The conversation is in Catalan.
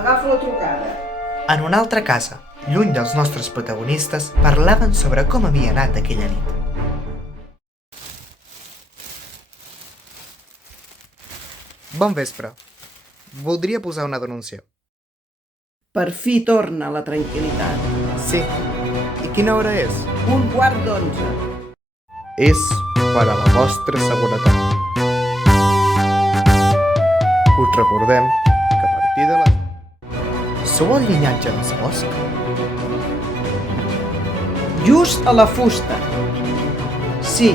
Agafa la trucada. En una altra casa, lluny dels nostres protagonistes, parlaven sobre com havia anat aquella nit. Bon vespre. Voldria posar una denúncia. Per fi torna la tranquil·litat. Sí. I quina hora és? 11:15. És per a la vostra seguretat. Us recordem que a partir de la... Sou el llinatge dels Bosch? Just a la fusta. Sí.